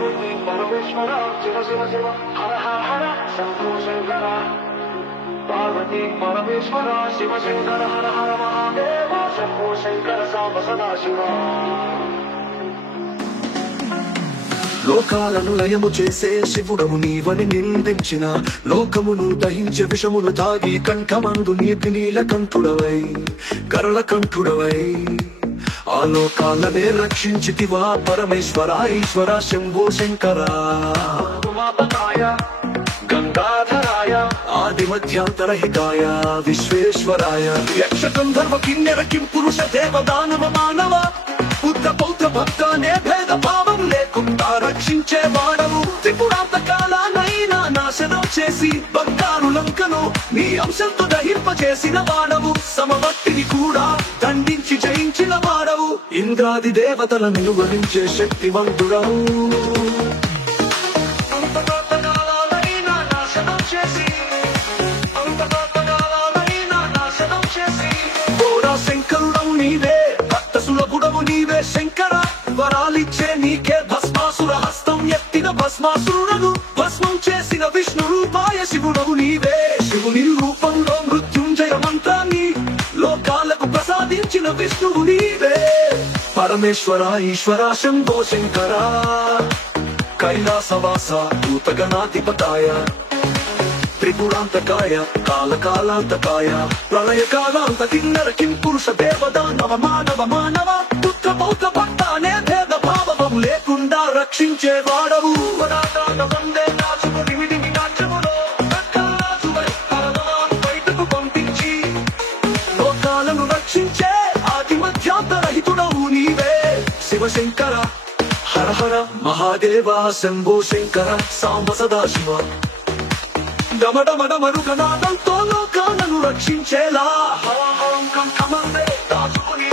పార్వతీ పరమేశ్వర శివ శివ శివ హర హర హర శంభో శంకర పార్వతీ పరమేశ్వర శివ శంకర హర హర మహాదేవ శంభో శంకర సాంబ సదాశివ. లోకాలను లయము చేసే శివుడము నీవని నిందించిన లోకమును దహించే విషమును తాగి కంఠమందు నీటి నీలకంఠుడవై గరళకంఠుడవై ఆ లోకాలనే రక్షించితివా పరమేశ్వర ఈశ్వర శంభో శంకర. ఉమాపతాయ గంగాధరాయ ఆది మధ్యాంతరహితాయ విశ్వేశ్వరాయ యక్ష గంధర్వ కిన్నెర కిం పురుష దేవ దానవ మానవ బుద్ధ పౌత్ర భక్త అనే భేద భావం లేకుండా రక్షించే వాడవు. త్రిపురాంతకాలనైనా నాశనం చేసి బంగారు లంకను నీ అంశంతో దహింపచేసిన వాడవు. సమవర్తిని కూడా దండించి జయించిన వాడవు. ఇంద్రాది దేవతలను వరించే శక్తివంతుడవు. శంకరుడవు నీవే భక్త సులభుడవు నీవే శంకర. వరాలిచ్చే నీకే భస్మాసుర హస్తం ఎత్తిన భస్మాసురులను భస్మం చేసిన విష్ణు రూపాయ శివుడవు నీవే. శివుని రూపంలో మృత్యుంజయ మంత్రాన్ని లోకాలకు ప్రసాదించిన విష్ణువు నీవే. పరమేశ్వర ఈశ్వర శంభో శంకర కైలాసవాస భూతగణాధిపతాయ త్రిపురాంతకాయ కాలకాలాంతకాయ ప్రళయకాలాంత కిన్నర కిం పురుష దేవదానవ మానవ మానవ పుత్ర పౌత్ర భక్త అనే భేద భావం లేకుండా రక్షించే వాడవు. బయటకు పంపించి లోకాలను రక్షించే ఆది మధ్యాంతరహితుడవు నీవే. శివశంకర హర హర మహాదేవ శంభో శంకర సాంబ సదాశివ. డమడమడమరుగనాదంతో లోకాలను రక్షించేలా దాచుకుని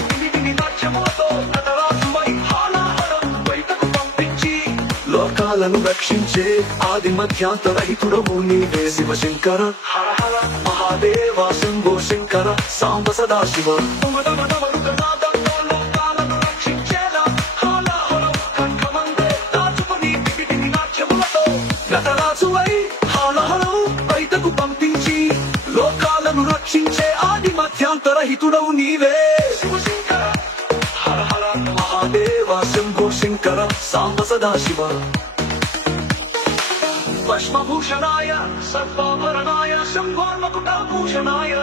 నాట్యములతో నటరాజువై హాలాహలం బయటకు పంపించి లోకాలను రక్షించే ఆది మధ్యాంతరహితుడవు నీవే. శివశంకర హర హర మహాదేవ శంభో శంకర సాంబ సదాశివ. డమడమడమరుగనాదంతో లోకాలను రక్షించేలా హాలాహలం కంఠమందే దాచుకుని నాట్యములతో నటరాజువై హాలాహలం బయటకు పంపించి లోకాలను రక్షించే ఆది మధ్యాంతరహితుడవు నీవే. శివశంకర హర హర మహాదేవ శంభో శంకర సాంబ సదాశివ. పద్మభూషణాయ సర్వాభరణాయ శంభోర్మకుటాభూషణాయ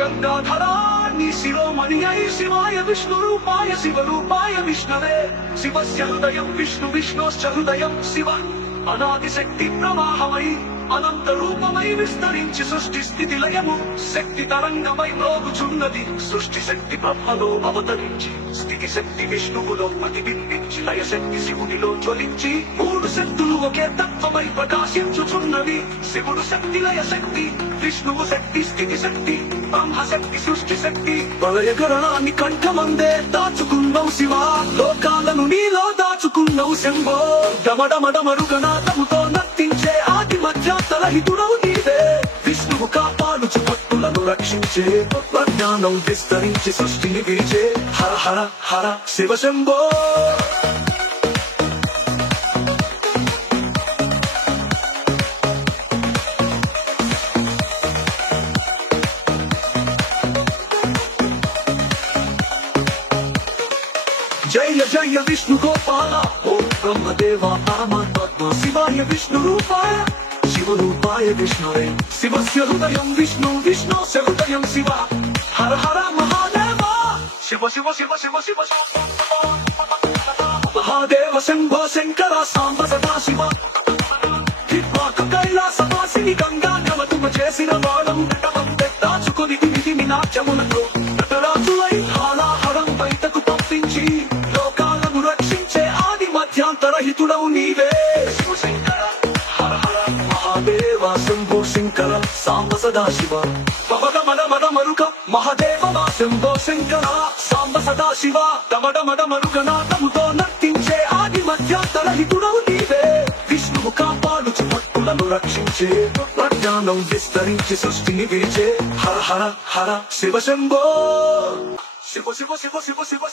గంగాధరాన్ని శిరోమణియై శివాయ విష్ణు రూపాయ శివరూపాయ విష్ణవే. శివస్య హృదయం విష్ణు విష్ణోశ్చ హృదయం శివ. అనాది శక్తి ప్రవాహమై అనంత రూపమై విస్తరించి సృష్టి స్థితి లయము శక్తి తరంగమై మోగుచున్నది. సృష్టి శక్తి బ్రహ్మలో అవతరించి స్థితి శక్తి విష్ణువులో ప్రతిబింబించి లయ శక్తి శివునిలో జ్వలించి మూడు శక్తులు ఒకే తత్వమై ప్రకాశించుచున్నవి. శివుడు శక్తి లయ శక్తి విష్ణువు శక్తి స్థితి శక్తి బ్రహ్మశక్తి సృష్టి శక్తి. ప్రళయకరణాన్ని కంఠమందే దాచుకున్నావు శివ. లోకాలను నీలో దాచుకున్నావు శంభో. డమడమడమరుగనాదముతో నర్తించే ఆది మధ్యాంతరహితుడవు నీవే. విష్ణువు కాపాడుచు భక్తులను రక్షించే ప్రజ్ఞానం విస్తరించి సృష్టిని విరిచే హర హర హర శివ శంభో. జయ జయ విష్ణు గోపాల ఓం బ్రహ్మదేవ పరమాత్మ శివాయ విష్ణు రూపాయ శివరూపాయ విష్ణవే. శివస్య హృదయం విష్ణు విష్ణోస్య హృదయం శివ. హర హర మహాదేవ శివ శివ శివ శివ శివ మహాదేవ శంభో శంకర సాంబ సదాశివ. కైలాసవాసిని గంగా నవతుమ చేసిన వాడం నటమందే దాచుకొని తిని నాట్యములతో నటరాజువై హాలాహలం బయటకు పంపించి లోకాలను రక్షించే ఆది మధ్యాంతరహితుడవు నీవే. శివశంకర హర హర మహాదేవ శంభో శంకర సాంబ సదాశివ. మరుక మహాదేవ శంభో శంకర సాంబ సదాశివ. మరుగనాదముతో నర్తించే ఆది మధ్యాంతరహితుడవు నీవే. విష్ణువు కాపాడుచు భక్తులను రక్షించే ప్రజ్ఞానం విస్తరించి సృష్టిని విరిచే హర హర హర శివ శంభో. శివ శివ శివ శివ శివ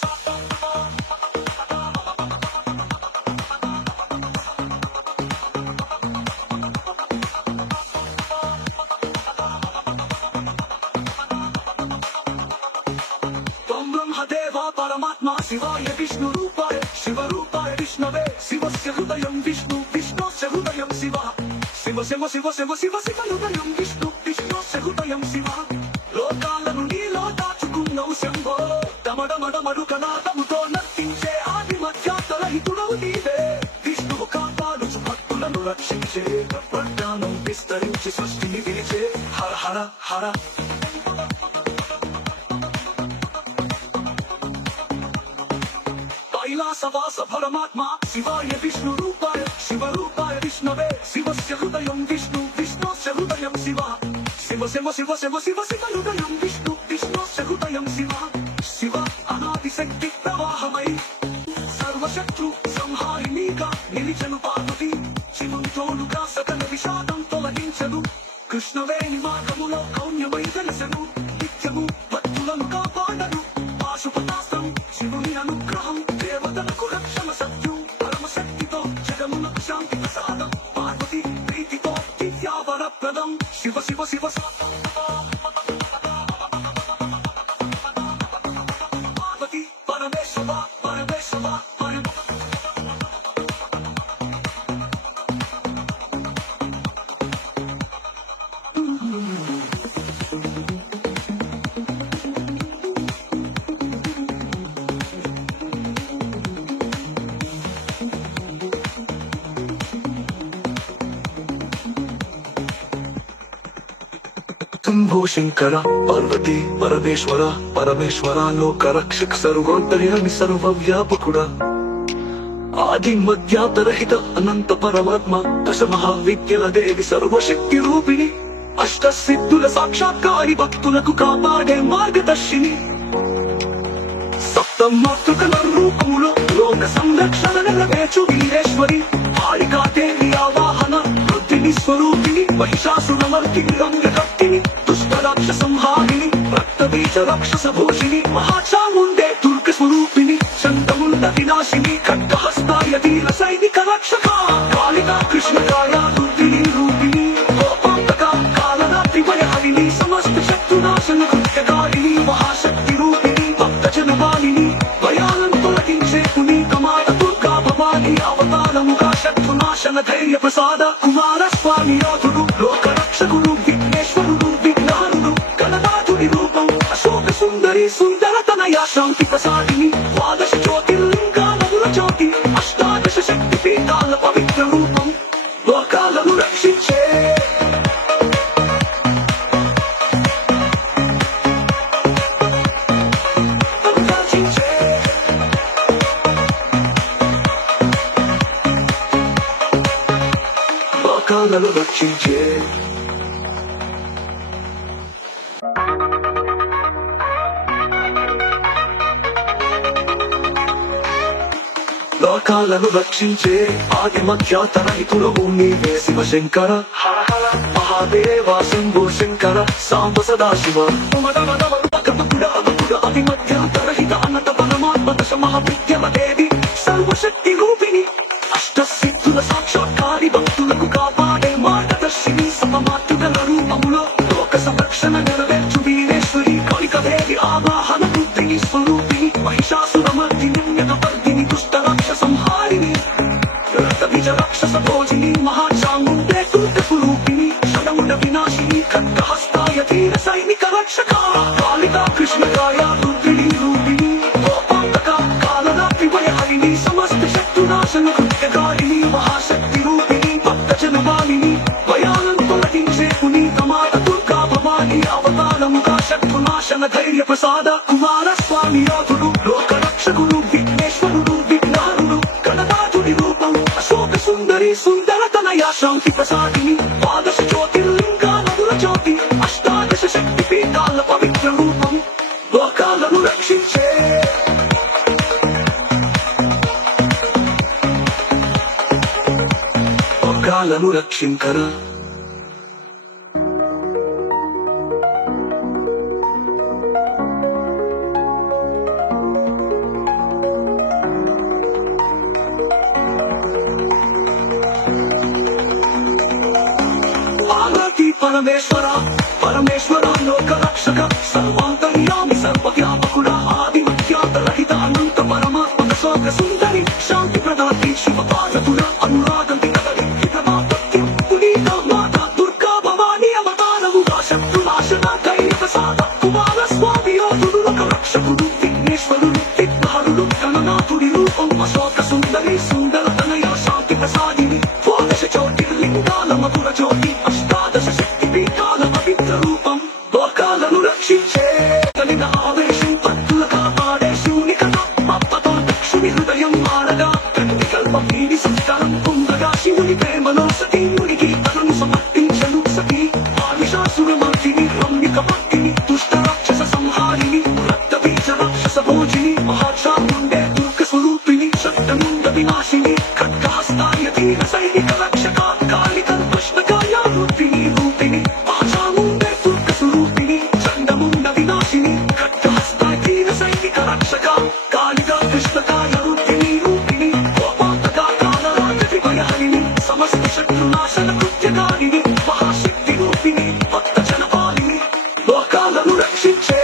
శివాయ విష్ణు రూపాయ శివ రూపాయ విష్ణవే శివస్య హృదయం విష్ణు విష్ణోస్య హృదయం శివ శివ శివ శివ శివ శివ శివ హృదయం విష్ణు విష్ణోస్య హృదయం శివ లోకాలను నీలో దాచుకున్నవు శంభో డమడమడమడు కనాదముతో నర్తించే ఆది మధ్యాతరహితుడవు నీవే విష్ణువు కాపాడుచు భక్తులను రక్షించే ప్రజ్ఞానం విస్తరించి సృష్టిని విరిచే హర హర హర కైలాసవాస పరమాత్మ శివాయ విష్ణు రూపాయ శివ రూపాయ విష్ణవే శివస్య హృదయం విష్ణు విష్ణోస్య హృదయం శివ శివ శివ శివ శివ శివ శివ హృదయం విష్ణు విష్ణోస్య హృదయం శివ శివ అనాది శక్తి ప్రవాహమై సర్వశత్రు సంహారిణిగా నిలిచెను పార్వతి శివంతోడుగా సకల విషాదం తొలగించెను కృష్ణవేణి మార్గములో కౌన్యమై తెలిసెను నిత్యము భక్తులను కాపాడను పాశుపతాస్త్రం శివుని అనుగ్రహం దేవతలకు రక్షణ సత్యం పరమశక్తితో జగమునకు శాంతి ప్రసాదం పార్వతి ప్రీతితో దివ్యావరప్రదం శివ శివ శివ పార్వతి పరమేశ్వర పరమేశ్వర శంభో శంకర పార్వతి పరమేశ్వర పరమేశ్వర లోక రక్షక సర్వోంతర్యామి సర్వవ్యాపకుడా ఆది మధ్యాతరహిత అనంత పరమాత్మ దశ మహావిద్యల దేవి సర్వశక్తి రూపిణి అష్ట సిద్ధుల సాక్షాత్కారి భక్తులకు కాపాడే మార్గదర్శిని సప్తమాతృకల రూపములో లోక సంరక్షణ నెరవేర్చు వీరేశ్వరి కాళికాదేవి ఆవాహన వృద్ధిని స్వరూపిణి మహిషాసురమర్దిని రంగకర్తిని దుష్ట రాక్షస సంహారిణి రక్తబీజ రాక్షస భోషిని మహాచాముండే దుర్గ స్వరూపిణి చండముండ వినాశిని ఖడ్గహస్తాయ వీర సైనిక రక్షక కాళికా కృష్ణకాయ రుద్రిణి రూపిణి గోపాంతక కాలరాత్రి భయహరిణి సమస్త శత్రునాశన కృత్యకారిణి మహాశక్తి రూపిణి భక్తజనవాలిని భయాలను తొలగించే పునీతమాత దుర్గా భవాని అవతారముగా శత్రునాశన ధైర్య ప్రసాద కుమార స్వామి యోధుడు లోక రక్షకుడు విఘ్నేశ్వరుడు విఘ్నారుడు గణనాథుడి రూపం అశోక సుందరి సుందరతనయ శాంతి ప్రసాదిని ద్వాదశ జ్యోతిర్లింగాల జ్యోతి అష్టాదశ శక్తి పీఠాల పవిత్ర రూపం లోకాలను రక్షించే లోకాలను రక్షించే లోకాలను రక్షించే ఆది మధ్యాతరహితుడవు నీవే శివశంకర హర హర మహాదేవ శంభో శంకర సాంబ సదాశివ ఆది మధ్యాతరహిత అనంత పరమాత్మ దశ మహావిద్యల దేవి సర్వశక్తి రూపిణి అష్ట సిద్ధుల సాక్షాత్కారి భక్తులకు కాపాడే మార్గదర్శిని సమమాతృకల రూపములో లోక సంరక్షణ నెరవేర్చు వీరేశ్వరి కాళికాదేవి ఆవాహన వృద్ధిని స్వరూపిణి మహిషాసురమర్దిని రంగకర్తిని దుష్ట రాక్షస సంహారిణి రక్తబీజ రాక్షస భోజిని మహాచాముండే దుర్గ స్వరూపిణి షడముండ వినాశిని ఖడ్గహస్తాయ వీర సైనిక రక్షక కాళికా కృష్ణకాయ రుద్రిణి రూపిణి గోపాంతక కాలరాత్రి భయహరిణి సమస్త శత్రునాశన కృత్యకారిణి మహాశక్తి రూపిణి భక్తజనవాలిని భయాలను తొలగించే పునీతమాత దుర్గా భవాని అవతారముగా శత్రునాశన ధైర్య ప్రసాద కుమార స్వామి యోధుడు లోక రక్షకుడు విఘ్నేశ్వరుడు విఘ్నారుడు గణనాథుడి రూపం అశోక సుందరి సుందరతనయ శాంతి ప్రసాదిని ద్వాదశ జ్యోతిర్లింగాల జ్యోతి అష్టాదశ శక్తి పీఠాల పవిత్ర రూపం లోకాలను రక్షించే లోకాలను రక్షింకర పరమేశ్వర పరమేశ్వర లోక రక్షక సర్వాంతర్యామి సర్వవ్యాపకుడ ఆది మధ్యాతరహిత అనంత పరమ పార్వతీ శివ పార్వతుల అనురాగం తినగలి హితమాపత్యం పునీత మాత దుర్గా భవాని అవతారముగా శత్రునాశన ధైర్య ప్రసాద కుమార స్వామి యోధుడు ఒక రక్షకుడు విఘ్నేశ్వరుడు విఘ్నహరుడు గణనాథుడి రూపం అశోక సుందరి సుందర తనయ శాంతి ప్రసాదిని ద్వాదశ జ్యోతిర్లింగాల మధుర జ్యోతి అష్టాదశ శక్తి పీఠాల పవిత్ర రూపం లోకాలను రక్షించే కలిన ఆవేశం భక్తుల కాపాడే శూనికత అప్పతో దక్షుని హృదయం మారగా కంటి కల్పం వీడి సంస్కారం పొందగా శివుని ప్రేమలో సతీ మునికి తనను సమర్పించను సతీ ఆదిశాసురమర్దిని రమ్యక భక్తిని దుష్ట రాక్షస సంహారిని రక్త బీజ రాక్షస భోజిని మహాచాముండే దుర్గ స్వరూపిణి శబ్దముండ వినాశిని ఖడ్గహస్తాయ తీర సైనిక రక్షక కాళిక కృష్ణకాయ రూపిణి రూపిణి మహాచాముండే దుర్గ స్వరూపిణి చండముండ వినాశిని ఖడ్గహస్తాయ తీర సైనిక రక్షక కాళిక కృష్ణకాయ రూపిణి రూపిణి కోపాంతక కాలరాజ విభయహరిణి సమస్త శత్రునాశన కృత్యకారిణి మహాశక్తి రూపిణి భక్త జనపాలిని లోకాలను రక్షించే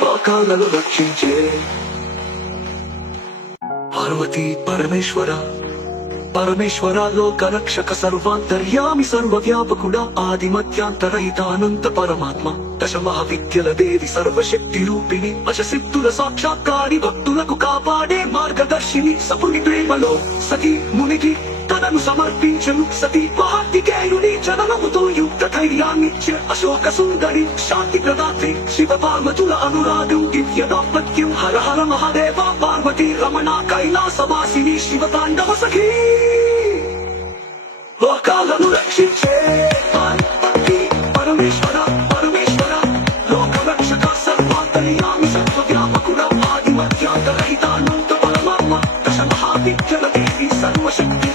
లోకాలను రక్షించే పార్వతీ పరమేశ్వర పరమేశ్వర లోక రక్షక సర్వాంతర్యామి సర్వవ్యాపకుడా ఆది మధ్యాంతరహిత అనంత పరమాత్మ దశ మహావిద్యల దేవి సర్వశక్తి రూపిణి అశసిద్ధుల సాక్షాత్కారి భక్తులకు కాపాడే మార్గదర్శిని సపుని ప్రేమలో సతీ మునికి తనను సమర్పించను సతీ కార్తికేయుని జననముతో యుక్త ధైర్యాన్నిచ్చే అశోక సుందరి శాంతి ప్రదాత్రి శివ పార్వతుల అనురాగం దివ్య దాంపత్యం హర హర మహాదేవ పార్వతీ రమణ కైలాసవాసిని శివ తాండవ సఖీ లోకాలను రక్షించే పార్వతీ పరమేశ్వర పరమేశ్వర లోక రక్షక సర్వాంతర్యామి సర్వవ్యాపకుడ ఆది మధ్యాంతరహిత అనంత పరమాత్మ దశ మహావిద్యల దేవి సర్వశక్తి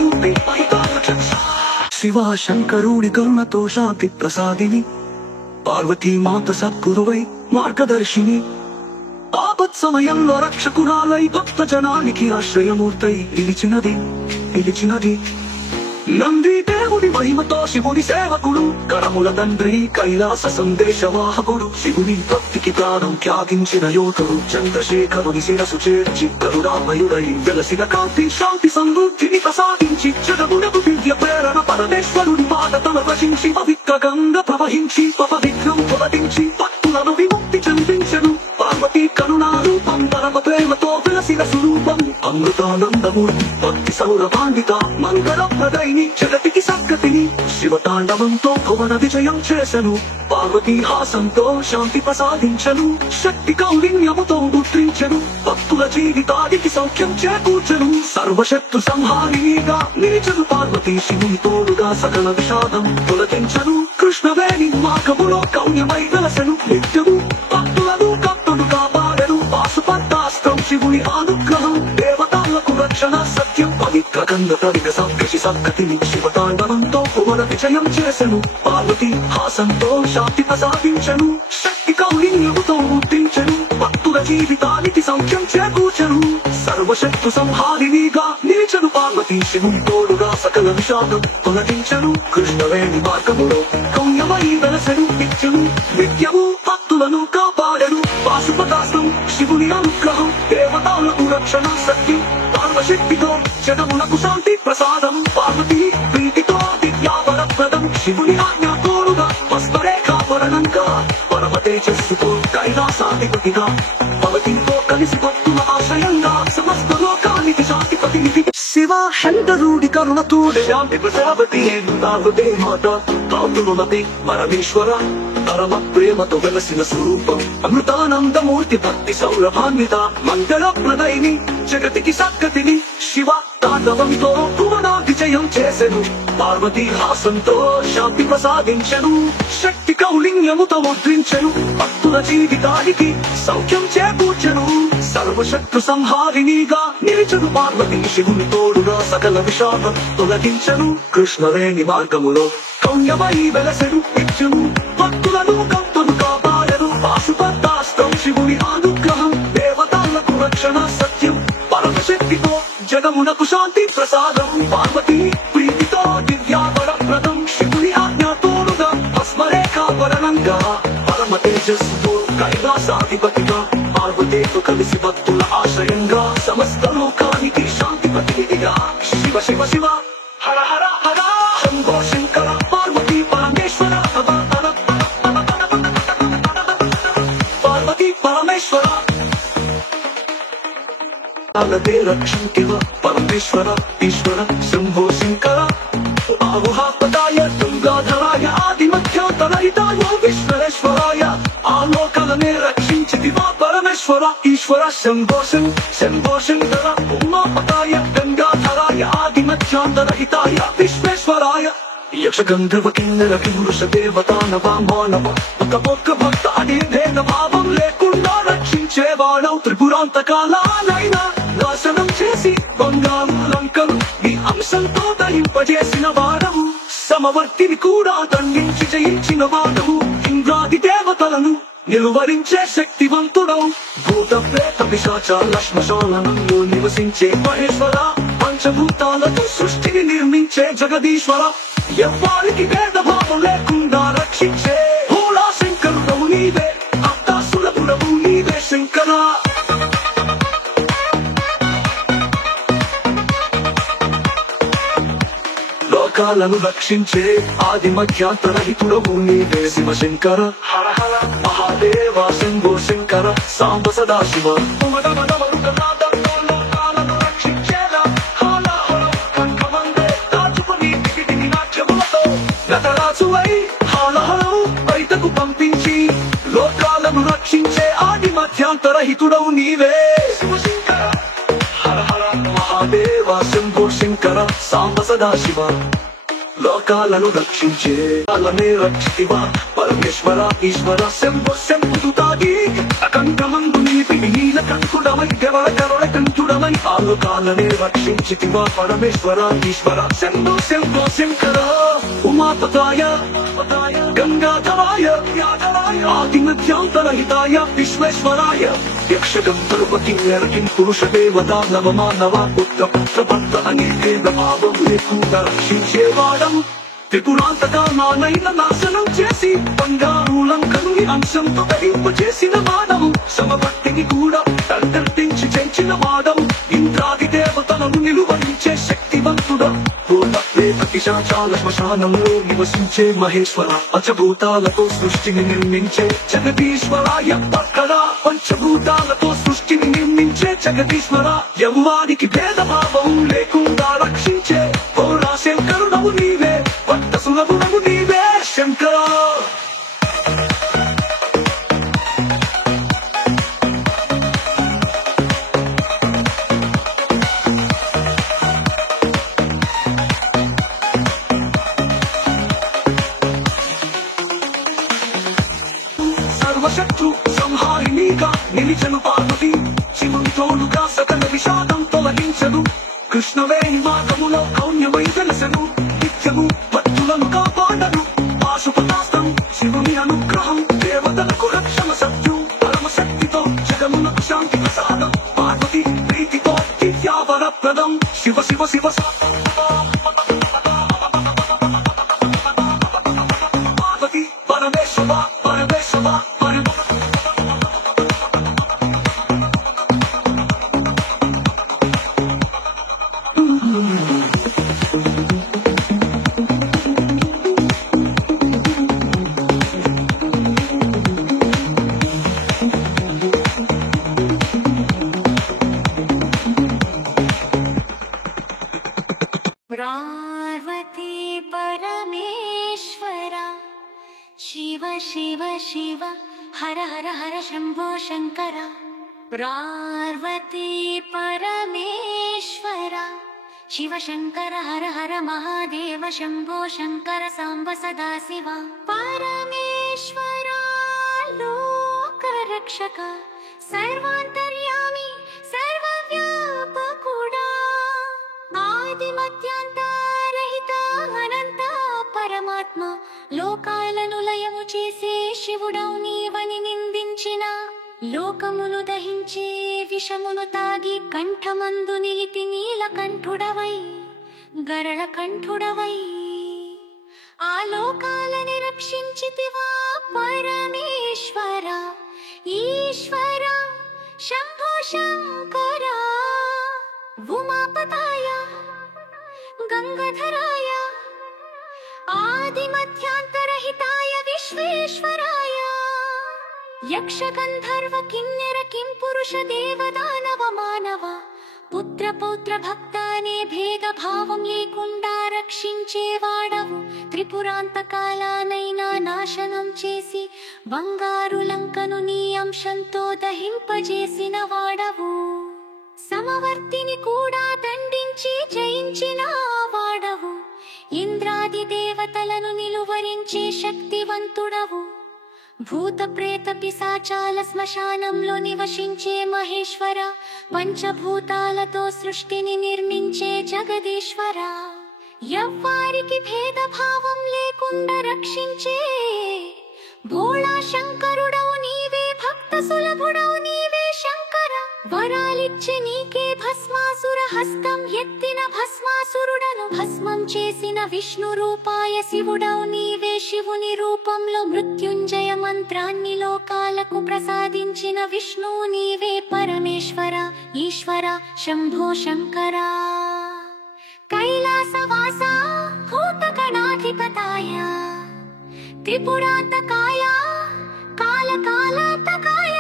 శివ శంకరుడి కరుణతో శాంతి ప్రసాదిని పార్వతీ మాత సద్గురువై మార్గదర్శిని ఆపత్ సమయంలో రక్షకురాలై భక్త జనానికి ఆశ్రయమూర్తై నిలిచినది నంది దేవుడి మహిమతో శివుని సేవకుడు కరముల తండ్రి కైలాస సందేశవాహకుడు శివుని భక్తికి ప్రాణం త్యాగించిన యోధుడు చంద్రశేఖరుని శిరసు చేర్చి కరుణామయుడై వెలసిన కాంతి శాంతి సమృద్ధిని ప్రసాదించి జగమునకు దివ్య ప్రేరణ పరమేశ్వరుని పాదతల రచించి పవిత్ర గంగ ప్రవహించి పవిత్రం తొలగించి భక్తులను విముక్తి చెందించను పార్వతీ కరుణారూపం పరమ ప్రేమతో వెలసిన స్వరూపం అమృతానందమూర్తి భక్తి సౌరభాండిత మంగళ ప్రదైని జగతికి సద్గతిని శివతాండవంతో భువన విజయం చేసెను పార్వతీ హాసంతో శాంతి ప్రసాదించను శక్తి కౌలిన్యముతో ముద్రించెను భక్తుల జీవితానికి సౌఖ్యం చేకూర్చెను సర్వశక్తు సంహారిణిగా నిలిచెను పార్వతీ శివుని తోడుగా సకల విషాదం తొలగించెను కృష్ణవేణి మార్గములో కౌన్యమై వెలసెను నిత్యము భక్తులను కట్టుడు కాపాడెను పాశుపద్మాస్త్రం శివుని అనుగ్రహం దేవతలకు రక్షణ సత్యం పవిత్ర గంగ ప్రవిగ సంకృషి సద్గతిని శివతాండవంతో భువన విజయం చేసెను పార్వతీ హాసంతో శాంతి ప్రసాదించెను శక్తి కౌలిన్యముతో ముద్రించెను భక్తుల జీవితానికి సౌఖ్యం చేకూర్చెను సర్వశక్తు సంహారిణిగా నిలిచెను పార్వతీ శివుని తోడుగా సకల విషాదం తొలగించెను కృష్ణవేణి మార్గములో కౌన్యమై వెలసెను నిత్యము భక్తులను కాపాడెను పాశుపదాస్త్రం శివుని అనుగ్రహం దేవతలకు రక్షణ సత్యం పరమశక్తితో జగమునకు శాంతి ప్రసాదం పార్వతీ ప్రీతితో దివ్యావరప్రదం శివుని ఆజ్ఞ తోడుగా పస్పరేఖావరణంగా పరమ తేజస్సుతో కైలాసాధిపతిగా పవతితో కలిసి భక్తుల ఆశయంగా సమస్త లోకానికి శాంతి ప్రతినిధి శివ శంకరుడి కరుణతో శాంతి ప్రసాదతి పార్వతీ మాత తాంతులతి పరమేశ్వర పరమ ప్రేమతో వెలసిన స్వరూపం అమృతానందమూర్తి భక్తి సౌరభాన్విత మంగళ ప్రదైని జగతికి సద్గతిని శివ తాండవంతో భువన విజయం చేసెను పార్వతీ హాసంతో శాంతి ప్రసాదించెను శక్తి కౌలిన్యముతో ముద్రించెను భక్తుల జీవితానికి సౌఖ్యం చేకూర్చెను సర్వశక్తు సంహారిణిగా నిలిచెను పార్వతీ శివుని తోడుగా సకల విషాదం తొలగించెను కృష్ణవేణి మార్గములో కౌన్యమై వెలసెను నిత్యము భక్తులను కప్పును కాపాడెను పాశుపద్మాస్త్రం శివుని అనుగ్రహం దేవతలకు రక్షణ సత్యం పరమశక్తితో జగమునకు శాంతి ప్రసాదం పార్వతీ ప్రియ తేజస్సుతో కైలాసాధిపతిగా పార్వతీతో కలిసి భక్తుల ఆశ్రయంగా సమస్త లోకానికి శాంతి ప్రతినిధిగా శివ శివ శివ హర హర హర శంభో శంకర పార్వతీ పరమేశ్వర పార్వతీ పరమేశ్వర అలదే రక్షంకివ పరమేశ్వర ఈశ్వర శంభో శంకర ఆవుహాపదాయ తుంగాధరాయ ఆది మధ్యాంతరహితాయ విశ్వేశ్వరాయ ఆలోకలనే రక్షించితివా పరమేశ్వర ఈశ్వర శంభో శంభో శంకర ఉమాపదాయ గంగాధరాయ ఆది మధ్యాంతరహితాయ విశ్వేశ్వరాయ యక్షగంధర్వ కిన్నెర విమృష దేవతానవ మానవ ఒక భక్త అనే భేద భావం లేకుండా రక్షించేవాడవు త్రిపురాంతకాలనైనా నాశనం చేసి బంగారు లంకను నీ అంశంతో దయింపజేసిన వాడవు సమవర్తిని కూడా దండించి జయించిన వాడవు ఇంద్రాది దేవతలను నిలువరించే శక్తివంతుడవు భూత ప్రేత పిశాచాల శ్మశానంలో నివసించే మహేశ్వర పంచభూతాలతో సృష్టిని నిర్మించే జగదీశ్వర ఎవ్వారికి భేదభావం లేకుండా రక్షించే భోళా శంకరుడవు నీవే అత్తాసులపుడవు నీవే శంకర లోకాలను రక్షించే ఆది మధ్యాంతరహితుడవు నీవే శివశంకర హర హర మహాదేవ శంభో శంకర సాంబ సదాశివ లోకాలను రక్షించేలా నటరాజువై హాలహలం బయటకు పంపించి లోకాలను రక్షించే ఆది మధ్యాంతరహితుడవు నీవే శివశంకర హర హర మహాదేవ శంభో శంకర సాంబ సదాశివ లోకాలను రక్షించే అలానే రక్షితివా పరమేశ్వర ఈశ్వర శంభో శంభుతాగి అకంఠమందు నీపిడి నీల కంఠుడమై దేవర కరుణ కంఠుడమై ఆ లోకాలనే రక్షించితివా పరమేశ్వర ఈశ్వర శంభో శంభో శంకర ఉమాపతాయ గంగాధరాయ ఆది మధ్యాంతరహితాయ విశ్వేశ్వరాయ యక్షగంధర్వ కిన్నెర పురుష దేవత నవమానవ పుత్ర భక్త అనే భేద భావం లేకుండా రక్షించేవాడము త్రిపురాంతకాలనైనా నాశనం చేసి బంగారు లంకను అంశంతో దయింపజేసిన వాడము సమభక్తిని కూడా తలదర్పించి జయించిన వాడము ఇంద్రాది దేవతలను నిలువరించే శక్తివంతుడ పిశాచాల శ్మశానంలో నివసించే మహేశ్వర పంచభూతాలతో సృష్టిని నిర్మించే జగదీశ్వరాయ పక్కన పంచభూతాలతో సృష్టిని నిర్మించే జగదీశ్వర ఎవ్వారికి భేదభావం లేకుండా రక్షించే భోళా శంకరుడవు నీవే భక్త సులభుడవు నీవే శంకర సర్వశత్రు సంహారిణిగా నిలిచను పార్వతి శివుని తోడుగా సకల విషాదం తొలగించను కృష్ణవేణి మార్గములో కౌన్యమై వెలసెను నిత్యము భక్తులను కాపాడను పాశుపతాస్త్రం శివుని అనుగ్రహం దేవతలకు రక్షణ సత్యం పరమశక్తితో జగమునకు శాంతి ప్రసాదం పార్వతి ప్రీతితో దివ్యావరప్రదం శివ శివ శివ పార్వతి పరమేశ్వర పరమేశ్వర पार्वती परमेश्वर शिव शिव शिव हर हर हर शंभो शंकर पार्वती परमेश्वर शिव शंकर हर हर महादेव शंभो शंकर सांब सदाशिव परमेश्वर लोक रक्षक सर्वांतर्यामी सर्वव्यापकुडा आदि मध्यांतरहित अनंत परमात्मा లోకాలను లయము చేసే శివుడవు నీవని నిందించిన లోకమును దహించే విషమును తాగి కంఠమందు నిలితి నీలకంఠుడవై గరళ కంఠుడవై ఆ లోకాలని రక్షించితివా పరమేశ్వర ఈశ్వర శంభో శంకర ఉమాపతాయ గంగాధరాయ ఆది మధ్యాంతరహితాయ విశ్వేశ్వరాయ యక్ష గంధర్వ కిన్నెర కిం పురుష దేవదానవ మానవ పుత్ర పౌత్ర భక్త అనే భేద భావం లేకుండా రక్షించేవాడవు త్రిపురాంతకాలానైనా నాశనం చేసి బంగారు లంకను నీ అంశంతో దహింపజేసిన వాడవు సమవర్తిని కూడా దండించి జయించిన వాడవు ఇంద్రాది దేవతలను నిలువరించే శక్తివంతుడవు భూత ప్రేత పిశాచాల శ్మశానంలో నివసించే మహేశ్వర పంచభూతాలతో సృష్టిని నిర్మించే జగదీశ్వర ఎవ్వారికి భేదభావం లేకుండా రక్షించే భోళా శంకరుడవు నీవే భక్త సులభుడవు నీవే శంకర వరాలిచ్చి నీకే భస్మాసుర హస్తం ఎత్తిన భస్మాసురుడను భస్మం చేసిన విష్ణు రూపాయ శివుడవు నీవే శివుని రూపంలో మృత్యుంజయ మంత్రాన్ని లోకాలకు ప్రసాదించిన విష్ణువు నీవే పరమేశ్వర ఈశ్వర శంభో శంకర కైలాసవాస భూతగణాధిపతాయ త్రిపురాంతకాయ కాలకాలాంతకాయ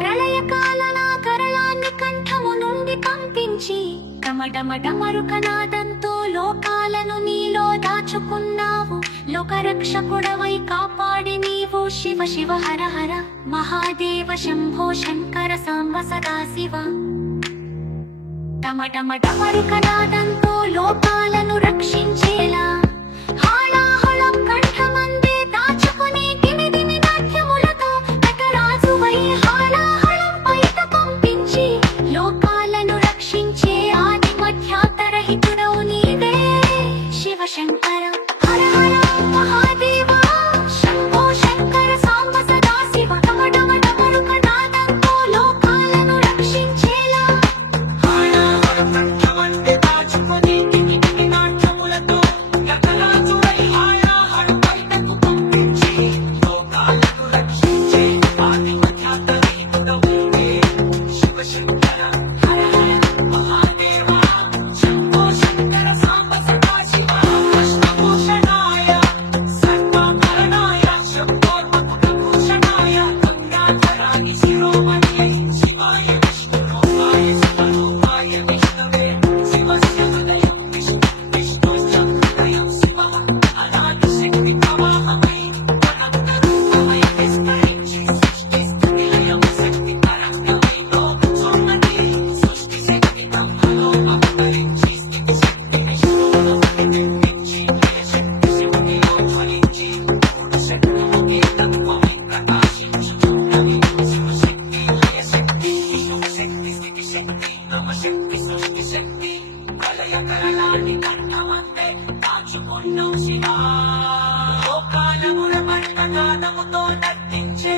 ప్రళయకాలన కరళాన్ని కంఠము నుండి పంపించి డమడమడమరుకనాదంతో లోకాలను నీలో దాచుకున్నావు లోకరక్షకుడవై కాపాడి నీవు శివ శివ హర హర మహాదేవ శంభో శంకర సాంబ సదాశివ డమడమడమరుకనాదంతో లోకాలను రక్షించేలా హాళాహళం కంఠమందే దాచుకుని దిమి దిమి నాట్యములతో నటరాజువై హాళాహళం బయట పంపించి లోకాలను రక్షించే ఆది మధ్యాంతరహితుడవు నీవే శివ శంకర హర హర మహాదేవ శంభో శంకర సాంబ సదాశివ డమడమడమరుకనాదంతో లోకాలను రక్షించేలా హాళాహళం కంఠమందే దాచుకుని దిమి దిమి నాట్యములతో నటరాజువై హాళాహళం బయటకు పంపించి లోకాలను రక్షించే ఆది మధ్యాంతరహితుడవు నీవే శివ శంకర హర హర మహాదేవ శంభో శంకర సాంబ సదాశివ కృష్ణభూషణాయ సర్వాభరణాయ శంభోర్మకుటభూషణాయ గంగాధరాయ శిరోమణ్యై శివాయ విష్ణురూపాయ శివరూపాయ విష్ణవే శివస్య హృదయం విష్ణు విష్ణోశ్చ హృదయం శివః అనాది శక్తి ప్రవాహమై అనంతరూపమై విస్తరించి సృష్టి స్థితి లయం శక్తి పరంగమైతో సోమతి సృష్టి శక్తి బ్రహ్మలో అవతరించి స్థితి శక్తి విష్ణువులోకి నిర్మించి ఏ శక్తి శివునిలో జ్వలించి మూడు శక్తులకి తత్వమై ప్రకాశించుచున్నది శివశక్తి లయ శక్తి విష్ణు శక్తి స్థితి శక్తి నవశక్తి సృష్టి శక్తి ప్రళయకరణాన్ని కంఠమందే దాచుకున్నావు శివా లోకాలముల మరణనాదముతో నర్తించే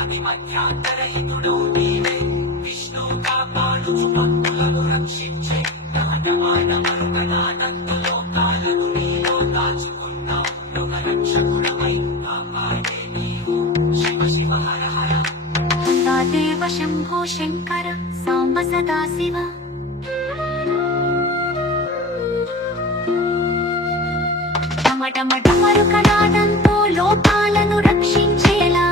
అతి మధ్యాంతరహితుడవు నీవే విష్ణు కాపాడుచు భక్తులను రక్షించే నాటమాన మరుగనాదంతో లోకాలను నీలో దాచుకున్నావు లోకరక్షకుడవై కాపాడే నీవు శివ శివ హర హర దేవ శంభో శంకర సాంబ సదాశివ డమడమడమరుకనాదంతో లోకాలను రక్షించేలా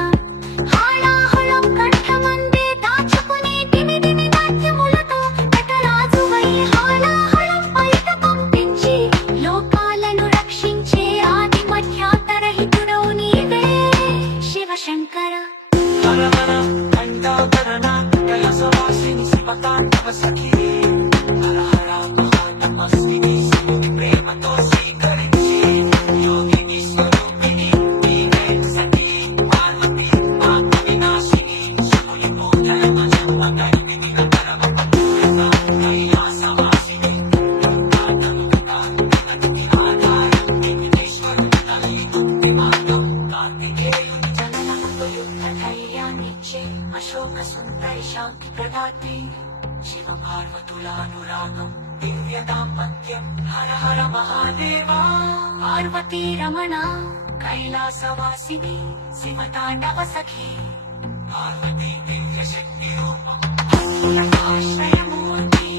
హాళాహళం కంఠమందే దాచుకుని దిమి దిమి నాట్యములతో నటరాజువై హాళాహళం బయట పంపించి లోకాలను రక్షించే ఆది మధ్యాంతరహితుడవు నీవే శివ శంకర హర హర కంఠాభరణ కైలాసవాసిని శివతాండవ సఖీ హర హర మహాతపస్విని శివుని ప్రేమతో స్వీకరించి యోగిని స్వరూపిణి నీవే సతీ పార్వతి పాప వినాశిని శివుని పూజల మజంత గడిపిన పరమపూర్ణ కైలాసవాసిని దుర్గాతనుగా జగత్కి ఆధారం వెంకటేశ్వరుని తల్లి ముక్తి మార్గం కార్తికేయుని జననంతో యుద్ధ ధైర్యాన్నిచ్చే అశోక సుందరి శాంతి ప్రదాతి శివ పార్వతుల అనురాగం దివ్య దాంపత్యం హర హర మహాదేవా పార్వతీ రమణ కైలాసవాసిని శివతాండవ సఖి పార్వతీ దివ్య శక్తి రూపం ఆశ్రయమూర్తి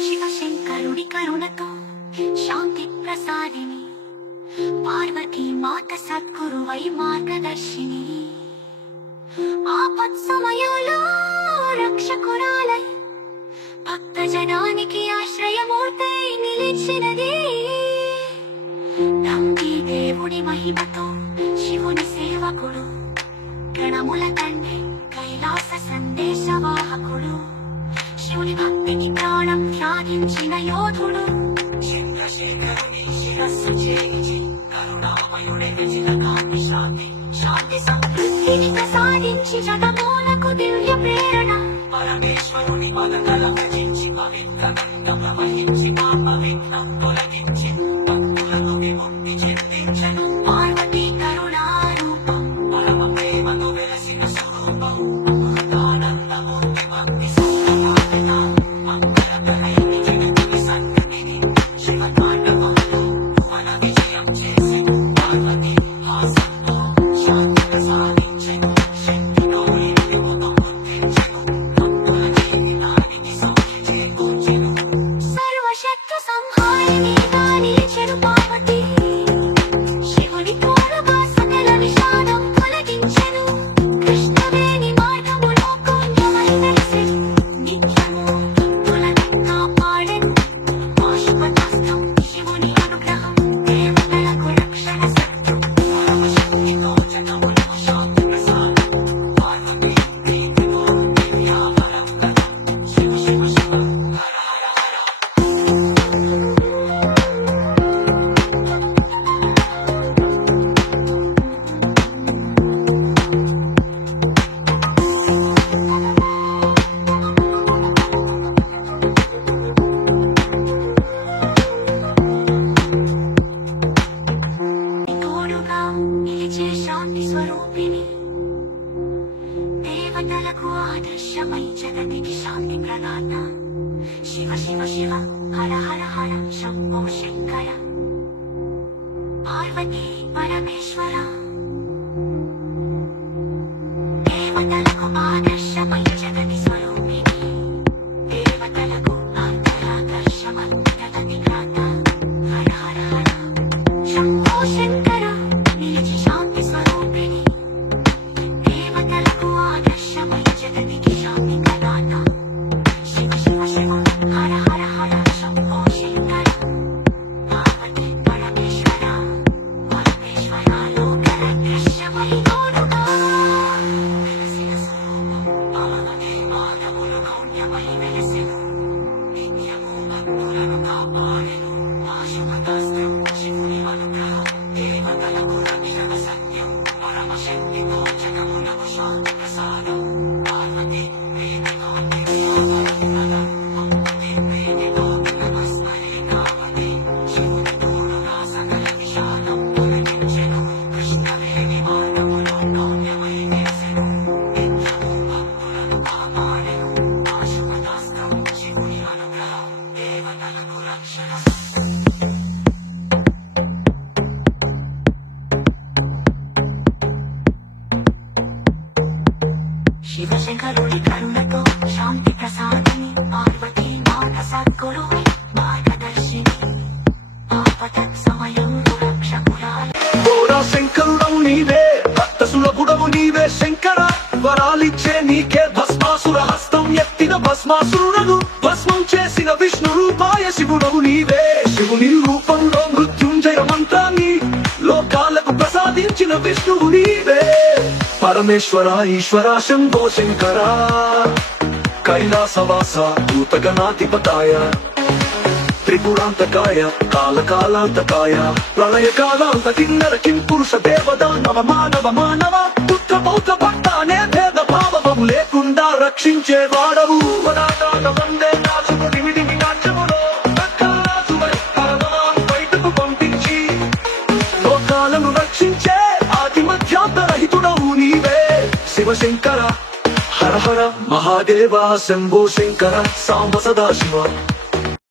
శివశంకరుడి కరుణతో శాంతి ప్రసాదిని పార్వతీ మాత సద్గురువై మార్గదర్శిని ఆపత్ సమయంలో రక్షకురాలై భక్త జనానికి ఆశ్రయమూర్తై నిలిచినది నంది దేవుడి మహిమతో శివుని సేవకుడు గణముల తండ్రి కైలాస సందేశవాహకుడు శివుని భక్తికి ప్రాణం త్యాగించిన యోధుడు చంద్రశేఖరుని శిరస్సు చేయించి కరుణామయుడే రచిత కాంతి శాంతి సమృద్ధిని ప్రసాదించి జగమూలకు దివ్య ప్రేరణ పరమేశ్వరుని పదకల భజించి పవిత్ర గంగ ప్రవహించి పాపవిఘ్నం తొలగించి భక్తులను విముక్తి చెందించెను పార్వతీ కరుణారూపం పరమ ప్రేమతో వెలసిన స్వరూపం ఆనందమూర్తి భక్తి సౌఖ్యపాలన మంగళకరైని జగతిని సన్నిధిని శివతాండవంతో భువన విజయం చేసి పార్వతీ హాసంతో శాంతి ప్రసాదించెను శక్తి గౌరీ విముఖం గుర్తించెను భక్తుల జీవితానికి సౌఖ్య చేకూర్చెను సర్వశక్తి సంహారిణిగా నిలిచెను పార్వతీ శివుని తోడుగా సకల విషాదం తొలగించెను కృష్ణవేణి మార్గములో కొండమై వెలిసెను నిత్యము భక్తులను కాపాడెను పాశుపతాస్త్రం శివుని అనుగ్రహం దేవతలకు రక్షణ శక్తి పరమశక్తితో జగములకు శాంతి ప్రసాదం పార్వతీ ప్రీతితో దివ్యావరం గతం శివ శివ శివ హర హర హర తోడుగా నిలిచే శాంతి స్వరూపిణి దేవతలకు ఆదర్శమై జగతికి శాంతి ప్రదాత శివ శివ శివ హర హర హర శంభో శంకర పార్వతీ పరమేశ్వర దేవతలకు ఆదర్శమై జగతి స్వరూపిణి దేవతలకు అంతరాదర్శమై జగతి గ్రాత హర హర హర శంభో శంకర నిలిచి శాంతి స్వరూపిణి దేవతలకు ఆదర్శమై జగతికి శాంతి ప్రదాత శివ శివ శివ హర హర హర శంభో శంకర పార్వతీ పరమేశ్వర పరమేశ్వర లోకరక్షమై తోడుగా వెలసిన స్వరూపం పార్వతీ మాధవులు గౌణ్యమై వెలసెను నిత్యము భక్తులను కాపాడెను పాశుపతాస్త్రం శివుని అనుగ్రహం దేవతలకు రక్షణ సత్యం పరమశక్తితో జగమునకు శాంతి ప్రసాదం పార్వతీ ప్రీతితో దివ్యావరం గతం భక్తి ప్రీతితో నమస్మరే కావతి శివుని తోడుగా సకల విషాదం తొలగించెను కృష్ణవేణి మార్గములో గౌణ్యమై వెలసెను నిత్యము భక్తులను కాపాడెను పాశుపతాస్త్రం శివుని అనుగ్రహం దేవతలకు రక్షణ శివశంకరుడి కరుణతో శాంతి ప్రసాదిని పార్వతీ మాత సద్గురువై మార్గదర్శిని ఆపతత్ సమయంలో రక్షకురాలు బోరా శంకరుడవు నీవే భక్త సులభుడవు నీవే శంకర వరాలిచ్చే నీకే భస్మాసుర హస్తం ఎత్తిన భస్మాసురుడను భస్మం చేసిన విష్ణు రూపాయ శివుడవు నీవే శివుని రూపంలో మృత్యుంజయ మంత్రాన్ని లోకాలకు ప్రసాదించిన విష్ణువు నీవే పరమేశ్వర ఈశ్వర శంభో శంకర కైలాసవాస భూతగణాధిపతాయ త్రిపురాంతకాయ కాలకాలాంతకాయ ప్రళయకాలాంత కిన్నర కిం పురుష దేవదానవ మానవ మానవ పుత్ర పౌత్ర భక్త అనే భేద భావము లేకుండా రక్షించే వాడవు వరాటాట వందే నాచుకు నిమిది నాట్యములో బయటకు పంపించి శంకర హర హర మహాదేవ శంభో శంకర సాంబ సదాశివ